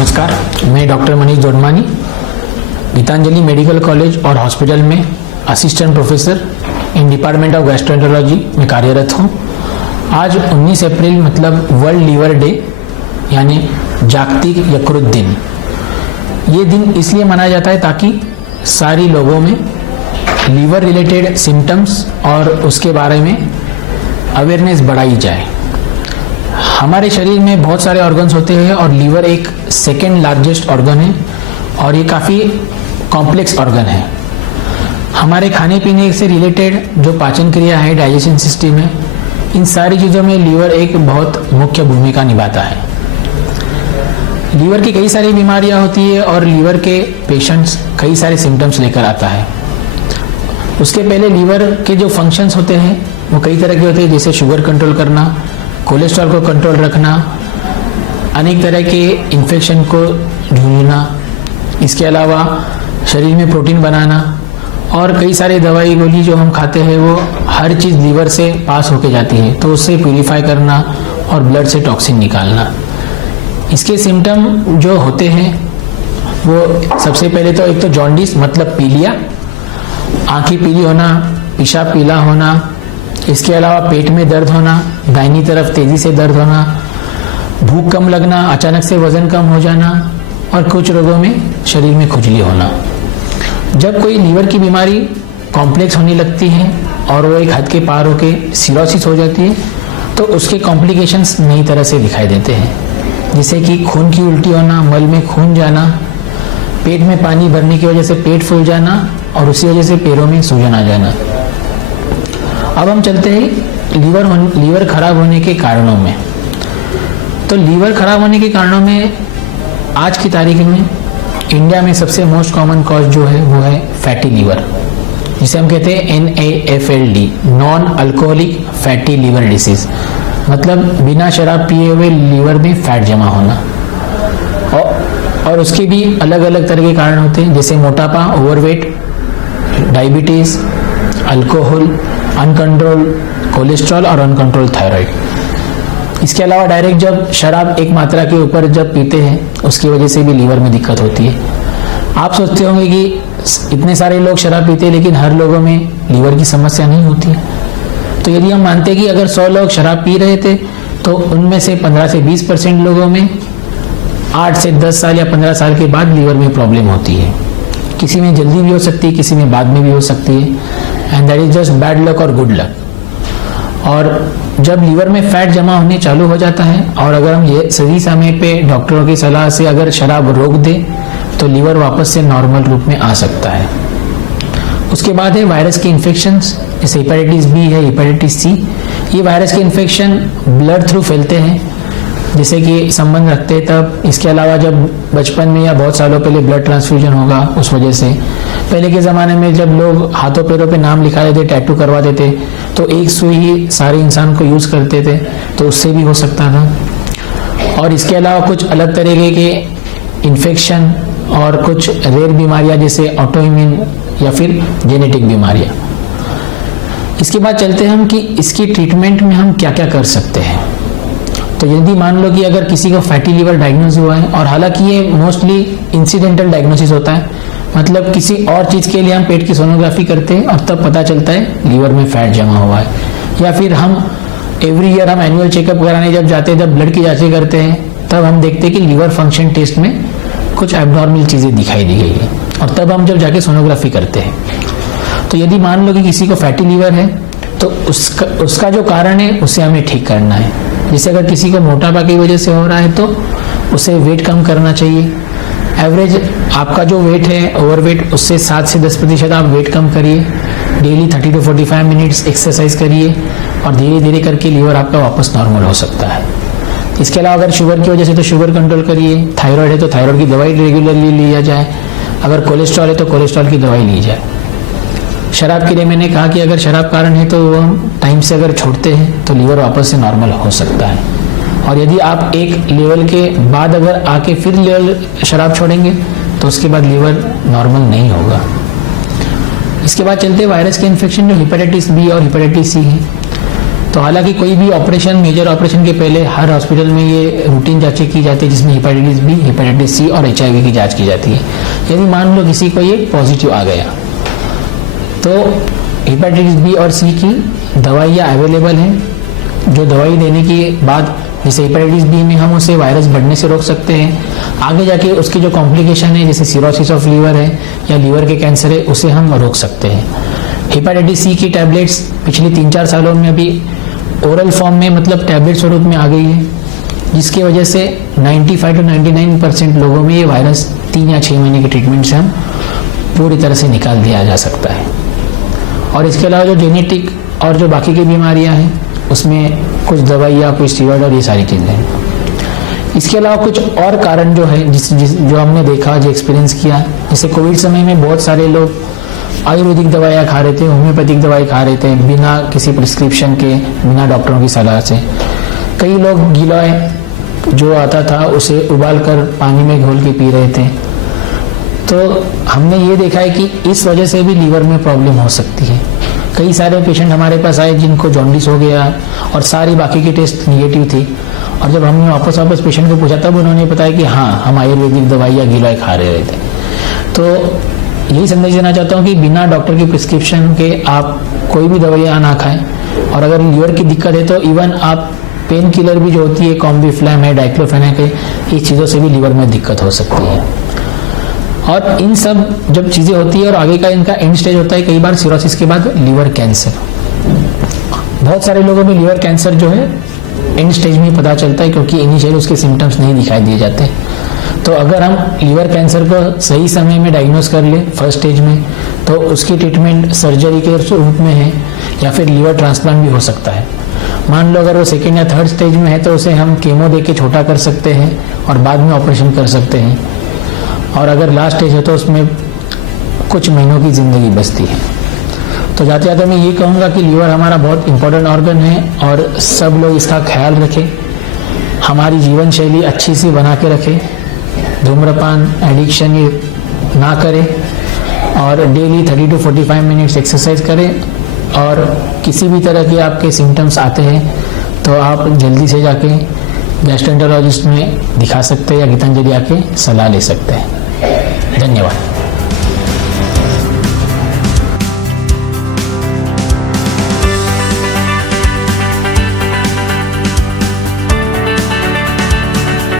नमस्कार, मैं doctor Manish Jodmani Geetanjali medical college और हॉस्पिटल में assistant professor in department of gastroenterology में कार्यरत हूँ। आज 19 अप्रैल मतलब वर्ल्ड लीवर डे यानी जागतिक यकृत दिन। ये दिन इसलिए मनाया जाता है ताकि सारी लोगों में लीवर रिलेटेड सिम्टम्स और उसके बारे में अवेयरनेस बढ़ाई जाए। हमारे शरीर में बहुत सारे ऑर्गन्स होते हैं और लीवर एक सेकेंड लार्जेस्ट ऑर्गन है और ये काफ़ी कॉम्प्लेक्स ऑर्गन है। हमारे खाने पीने से रिलेटेड जो पाचन क्रिया है, डाइजेशन सिस्टम है, इन सारी चीज़ों में लीवर एक बहुत मुख्य भूमिका निभाता है। लीवर की कई सारी बीमारियां होती है और लीवर के पेशेंट्स कई सारे सिम्टम्स लेकर आता है। उसके पहले लीवर के जो फंक्शंस होते हैं वो कई तरह के होते हैं, जैसे शुगर कंट्रोल करना, कोलेस्ट्रॉल को कंट्रोल रखना, अनेक तरह के इन्फेक्शन को ढूंढना, इसके अलावा शरीर में प्रोटीन बनाना और कई सारे दवाई गोली जो हम खाते हैं वो हर चीज़ लीवर से पास होके जाती है, तो उससे प्यूरिफाई करना और ब्लड से टॉक्सिन निकालना। इसके सिम्टम जो होते हैं वो सबसे पहले तो एक तो जॉन्डिस मतलब पीलिया, आंखें पीली होना, पेशाब पीला होना, इसके अलावा पेट में दर्द होना, दाहिनी तरफ तेजी से दर्द होना, भूख कम लगना, अचानक से वजन कम हो जाना और कुछ रोगों में शरीर में खुजली होना। जब कोई लीवर की बीमारी कॉम्प्लेक्स होने लगती है और वो एक हद के पार होके सिरोसिस हो जाती है तो उसके कॉम्प्लिकेशंस नई तरह से दिखाई देते हैं, जैसे कि खून की उल्टी होना, मल में खून जाना, पेट में पानी भरने की वजह से पेट फूल जाना और उसी वजह से पैरों में सूजन आ जाना। अब हम चलते हैं लीवर खराब होने के कारणों में। तो लीवर खराब होने के कारणों में आज की तारीख में इंडिया में सबसे मोस्ट कॉमन कॉज जो है वो है फैटी लीवर, जिसे हम कहते हैं NAFLD, non alcoholic fatty liver disease, मतलब बिना शराब पिए हुए लीवर में फैट जमा होना। और उसके भी अलग अलग तरह के कारण होते हैं, जैसे मोटापा, overweight, diabetes, alcohol, uncontrol cholesterol और अनकंट्रोल थायराइड। इसके अलावा डायरेक्ट जब शराब एक मात्रा के ऊपर जब पीते हैं उसकी वजह से भी लीवर में दिक्कत होती है। आप सोचते होंगे कि इतने सारे लोग शराब पीते हैं लेकिन हर लोगों में लीवर की समस्या नहीं होती है। तो यदि हम मानते हैं कि अगर 100 लोग शराब पी रहे थे तो उनमें से 15 से 20% लोगों में 8 से 10 साल या 15 साल के बाद लीवर में प्रॉब्लम होती है। किसी में जल्दी भी हो सकती है, किसी में बाद में भी हो सकती है, and that is just bad luck और गुड लक। और जब लीवर में फैट जमा होने चालू हो जाता है और अगर हम ये सही समय पे डॉक्टरों की सलाह से अगर शराब रोक दें तो लीवर वापस से नॉर्मल रूप में आ सकता है। उसके बाद है वायरस के इन्फेक्शंस, जैसे हेपेटाइटिस बी है, हेपेटाइटिस सी। ये वायरस के इन्फेक्शन ब्लड थ्रू फैलते हैं, जैसे कि संबंध रखते हैं तब। इसके अलावा जब बचपन में या बहुत सालों पहले ब्लड ट्रांसफ्यूजन होगा उस वजह से, पहले के ज़माने में जब लोग हाथों पैरों पे नाम लिखा देते, टैटू करवा देते, तो एक सुई ही सारे इंसान को यूज़ करते थे, तो उससे भी हो सकता था। और इसके अलावा कुछ अलग तरीके के इन्फेक्शन और कुछ रेयर बीमारियां जैसे ऑटोइम्यून या फिर जेनेटिक बीमारियां। इसके बाद चलते हैं हम कि इसकी ट्रीटमेंट में हम क्या क्या कर सकते हैं। तो यदि मान लो कि अगर किसी को फैटी लीवर डायग्नोज हुआ है, और हालांकि ये मोस्टली इंसिडेंटल डायग्नोसिस होता है, मतलब किसी और चीज़ के लिए हम पेट की सोनोग्राफी करते हैं और तब पता चलता है लीवर में फैट जमा हुआ है, या फिर हम एवरी ईयर हम एनुअल चेकअप कराने जब जाते हैं, जब ब्लड की जांचें करते हैं, तब हम देखते हैं कि लीवर फंक्शन टेस्ट में कुछ एबनॉर्मल चीज़ें दिखाई दी गई है, और तब हम जब जाके सोनोग्राफी करते हैं। तो यदि मान लो कि किसी को फैटी लीवर है तो उसका जो कारण है उसे हमें ठीक करना है। जैसे अगर किसी को मोटापा की वजह से हो रहा है तो उसे वेट कम करना चाहिए। एवरेज आपका जो वेट है, ओवरवेट, उससे 7 से 10% आप वेट कम करिए। डेली 30 to 45 मिनट्स एक्सरसाइज करिए और धीरे धीरे करके लीवर आपका वापस नॉर्मल हो सकता है। इसके अलावा अगर शुगर की वजह से तो शुगर कंट्रोल करिए, थायराइड है तो थायराइड की दवाई रेगुलरली लिया जाए, अगर कोलेस्ट्रॉल है तो कोलेस्ट्रॉल की दवाई ली जाए। शराब के लिए मैंने कहा कि अगर शराब कारण है तो वो हम टाइम से अगर छोड़ते हैं तो लीवर वापस से नॉर्मल हो सकता है। और यदि आप एक लेवल के बाद अगर आके फिर लेवल शराब छोड़ेंगे तो उसके बाद लीवर नॉर्मल नहीं होगा। इसके बाद चलते हैं वायरस के इन्फेक्शन, जो हेपेटाइटिस बी और हेपेटाइटिस सी है। तो हालांकि कोई भी ऑपरेशन, मेजर ऑपरेशन के पहले हर हॉस्पिटल में ये रूटीन जांचें की जाती है, जिसमें हेपेटाइटिस बी, हेपेटाइटिस सी और HIV की जांच की जाती है। यदि मान लो किसी को ये पॉजिटिव आ गया तो हेपेटाइटिस बी और सी की दवाइयाँ अवेलेबल हैं, जो दवाई देने के बाद जैसे हेपेटाइटिस बी में हम उसे वायरस बढ़ने से रोक सकते हैं, आगे जाके उसकी जो कॉम्प्लिकेशन है जैसे सिरोसिस ऑफ लीवर है या लीवर के कैंसर है उसे हम रोक सकते हैं। हेपेटाइटिस सी की टैबलेट्स पिछले 3-4 सालों में भी ओरल फॉर्म में मतलब टैबलेट स्वरूप में आ गई है, जिसकी वजह से 95 to 99% लोगों में ये वायरस 3 या 6 महीने के ट्रीटमेंट से हम पूरी तरह से निकाल दिया जा सकता है। और इसके अलावा जो जेनेटिक और जो बाकी की बीमारियां हैं उसमें कुछ दवाइयाँ, कुछ स्टीरॉयड और ये सारी चीज़ें हैं। इसके अलावा कुछ और कारण जो है जो हमने देखा, जो एक्सपीरियंस किया, जैसे कोविड समय में बहुत सारे लोग आयुर्वेदिक दवाइयाँ खा रहे थे, होम्योपैथिक दवाई खा रहे थे बिना किसी प्रिस्क्रिप्शन के, बिना डॉक्टरों की सलाह से। कई लोग गिलोय जो आता था उसे उबाल कर पानी में घोल के पी रहे थे। तो हमने ये देखा है कि इस वजह से भी लीवर में प्रॉब्लम हो सकती है। कई सारे पेशेंट हमारे पास आए जिनको जॉन्डिस हो गया और सारी बाकी की टेस्ट निगेटिव थी, और जब हमने वापस पेशेंट को पूछा तब उन्होंने बताया कि हाँ, हम आयुर्वेदिक दवाई या गिलोय खा रहे थे। तो यही संदेश देना चाहता हूँ कि बिना डॉक्टर की प्रिस्क्रिप्शन के आप कोई भी दवाइयाँ ना खाएं, और अगर लीवर की दिक्कत है तो इवन आप पेन किलर भी जो होती है, कॉम्बिफ्लैम है, डाइक्लोफेनेक है, इस चीज़ों से भी लीवर में दिक्कत हो सकती है। और इन सब जब चीज़ें होती है और आगे का इनका एंड स्टेज होता है कई बार सिरोसिस के बाद लीवर कैंसर। बहुत सारे लोगों में लीवर कैंसर जो है एंड स्टेज में पता चलता है, क्योंकि इनिशियल उसके सिम्टम्स नहीं दिखाई दिए जाते। तो अगर हम लीवर कैंसर को सही समय में डायग्नोज कर ले फर्स्ट स्टेज में, तो उसकी ट्रीटमेंट सर्जरी के रूप में है या फिर लीवर ट्रांसप्लांट भी हो सकता है। मान लो अगर वो सेकेंड या थर्ड स्टेज में है तो उसे हम कीमो दे के छोटा कर सकते हैं और बाद में ऑपरेशन कर सकते हैं, और अगर लास्ट स्टेज है तो उसमें कुछ महीनों की ज़िंदगी बचती है। तो जाते जाते मैं ये कहूँगा कि लीवर हमारा बहुत इंपॉर्टेंट ऑर्गन है और सब लोग इसका ख्याल रखें, हमारी जीवन शैली अच्छी सी बना के रखें, धूम्रपान, एडिक्शन ये ना करें, और डेली 30 to 45 मिनट्स एक्सरसाइज करें। और किसी भी तरह के आपके सिम्टम्स आते हैं तो आप जल्दी से जाके गैस्ट्रोएंटरोलॉजिस्ट में दिखा सकते हैं या गीतांजलि आके सलाह ले सकते हैं। धन्यवाद।